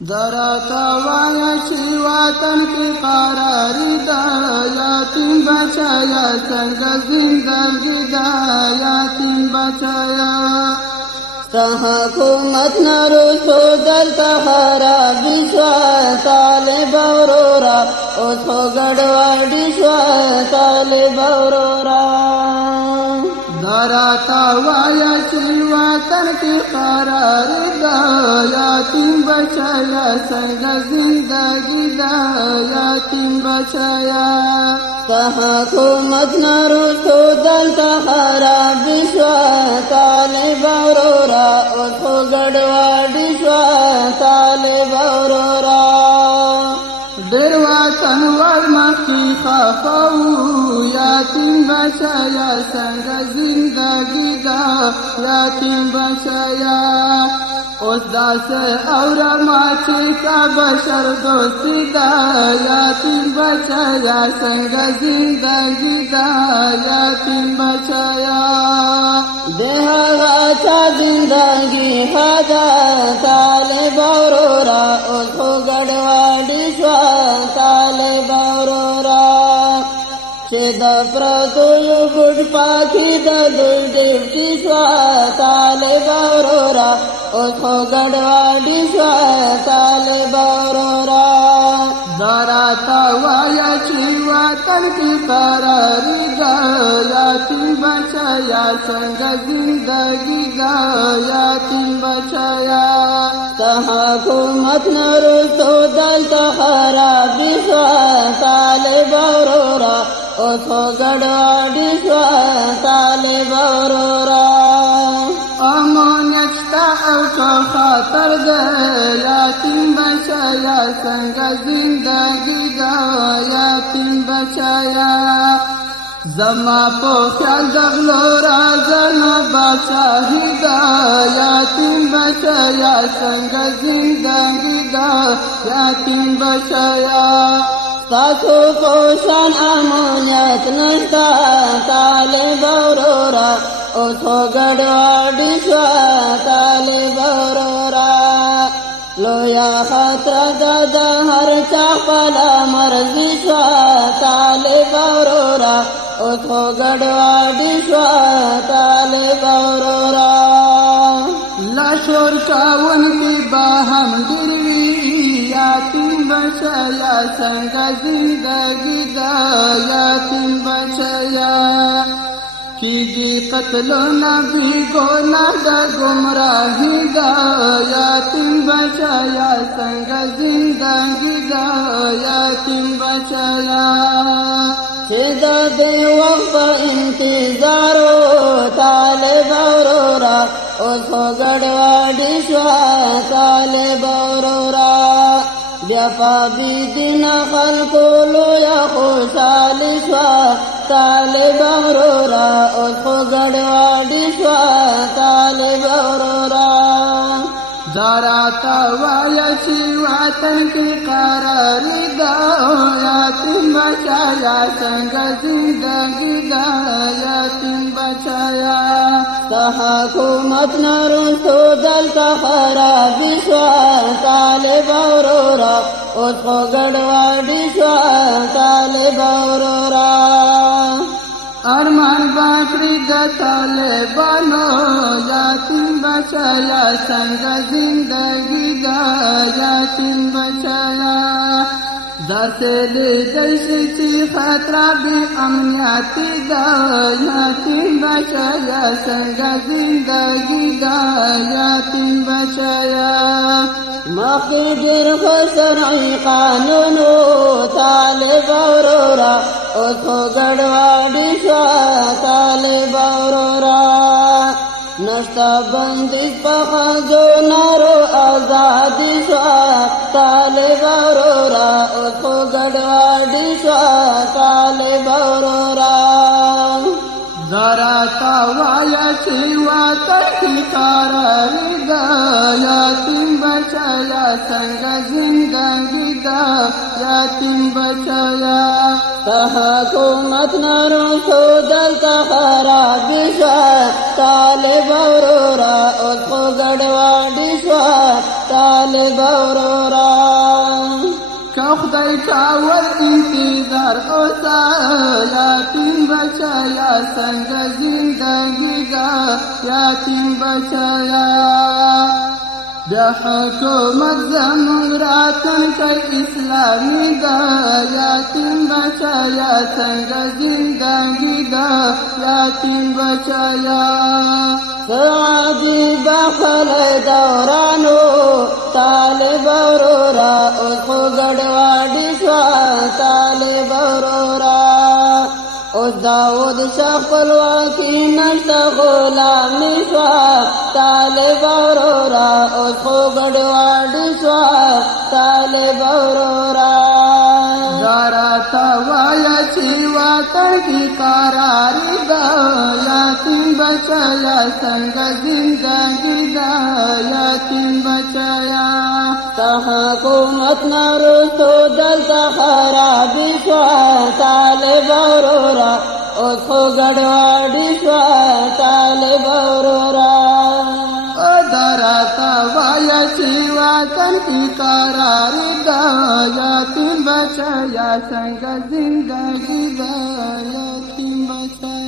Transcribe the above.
दराता वाया शिवातन की करारी दा यातीम बचाया संग जिंदगी दा यातीम बचाया हुकूमत न रुसो दल तहारा विश्वास आले बौरोरा उसको गढ़वाड़ी श्वास आले बौरोरा दराता वाया शिवातन की करारी दा यातीम बचाया संग जिंदगी दा यातीम बचाया हुकूमत न रुसो दल तहारा विश्वास आले बौरोरा उसको गढ़वाड़ी श्वास आले बौरोरा डेरवा तनवर मक्की खाफाऊ यातीम बचाया संग जिंदगी दा यातीम बचाया उस दास और माची का बशर दोस्ती दा यातीम बचाया संग जिंदगी दा यातीम बचाया देहाचा जिंदगी हदा ताले बौरोरा उसको गढ़वाड़ी श्वास आले बौरोरा छेद प्रतोय गुड पाखी दुर्देवची श्वास आले बौरोरा उसको गढ़वाड़ी श्वास आले बौरोरा दराता वायाची वातन की करारी दा यातीम बचाया संग जिंदगी दा यातीम बचाया हुकूमत न रुसो दल तहारा विश्वास आले बौरोरा उसको गढ़वाड़ी श्वास आले बौरोरा अमोनचता औको खातर दे यातीम बचाया संग जिंदगी दा यातीम बचाया जमा पो ख्याल दगलो राजन बादशाही दा यातीम बचाया संग जिंदगी दा यातीम बचाया सासू पोषण अमोनियत नष्टा ताले बौरोरा उसको गढ़वाड़ी श्वास आले बौरोरा लोया खतरा दादा हर चापला मर्जी श्वास आले बौरोरा उसको गढ़वाड़ी श्वास आले बौरोरा लाशोर चावन की बाहम गिरवी यातीम बचाया संग जिंदगी दा यातीम बचाया कीजी कत्लो नबी गोना दा गुमराही दा यातीम बचाया संग जिंदगी दा यातीम बचाया छेदा दे वक्त इंतजारो ताले बौरोरा उसको गढ़वाड़ी श्वास आले बौरोरा व्यापा दिन खल को लोया खुशाली श्वास ताले बौरोरा उसको गढ़वाड़ी श्वास आले बौरोरा दराता वायाची वातन की करारी दा यातीम बचाया संग जिंदगी दा यातीम बचाया हुकूमत न रुसो दल तहारा विश्वास आले बौरोरा उसको गढ़वाड़ी श्वास आले बौरोरा अरमान बाकरी दताले बनो यातीम बचाया संग जिंदगी दा यातीम बचाया दसेले दैशची खतरा भी अमनियाती दा यातीम बचाया संग जिंदगी दा यातीम बचाया मखिर खसराई कानूनो ताले बौरोरा उसको गढ़वाड़ी श्वास आले बौरोरा नशा बंदी पखा जो नारो आजादी श्वास आले बौरोरा उसको गढ़वाड़ी श्वास आले बौरोरा दराता वायाची वातन की करारी दा यातीम बचाया संग जिंदगी दा यातीम बचाया हुकूमत न रुसो दल तहारा विश्वास ताले बौरोरा उसको गढ़वाड़ी श्वास ताले बौरोरा برورا که خدای کاول انتظار اوسا یتیم بچایا څنګه زندگی دا یتیم بچایا بیا حکومت زمون راتلونکی اسلامی دا یتیم بچایا څنګه زندگی دا یتیم بچایا سعادی بخل دورانو طالب ورورا اوس خو ګډوډي شوا طالب ورورا اوس داود شاه خپلواکي نشته غلامي شوا طالب ورورا اوس خو ګډوډي شوا طالب ورورا داراتا وایا چې وطن کی قراری دا یتیم بچایا څنګه زندگی دا یتیم بچایا حکومت نرستو دلتا خرابی شوا طالب ورورا اوس خو ګډوډي شوا طالب ورورا داراتا وایا چې وطن کی قراری دا یتیم بچایا څنګه زندگی دا یتیم بچایا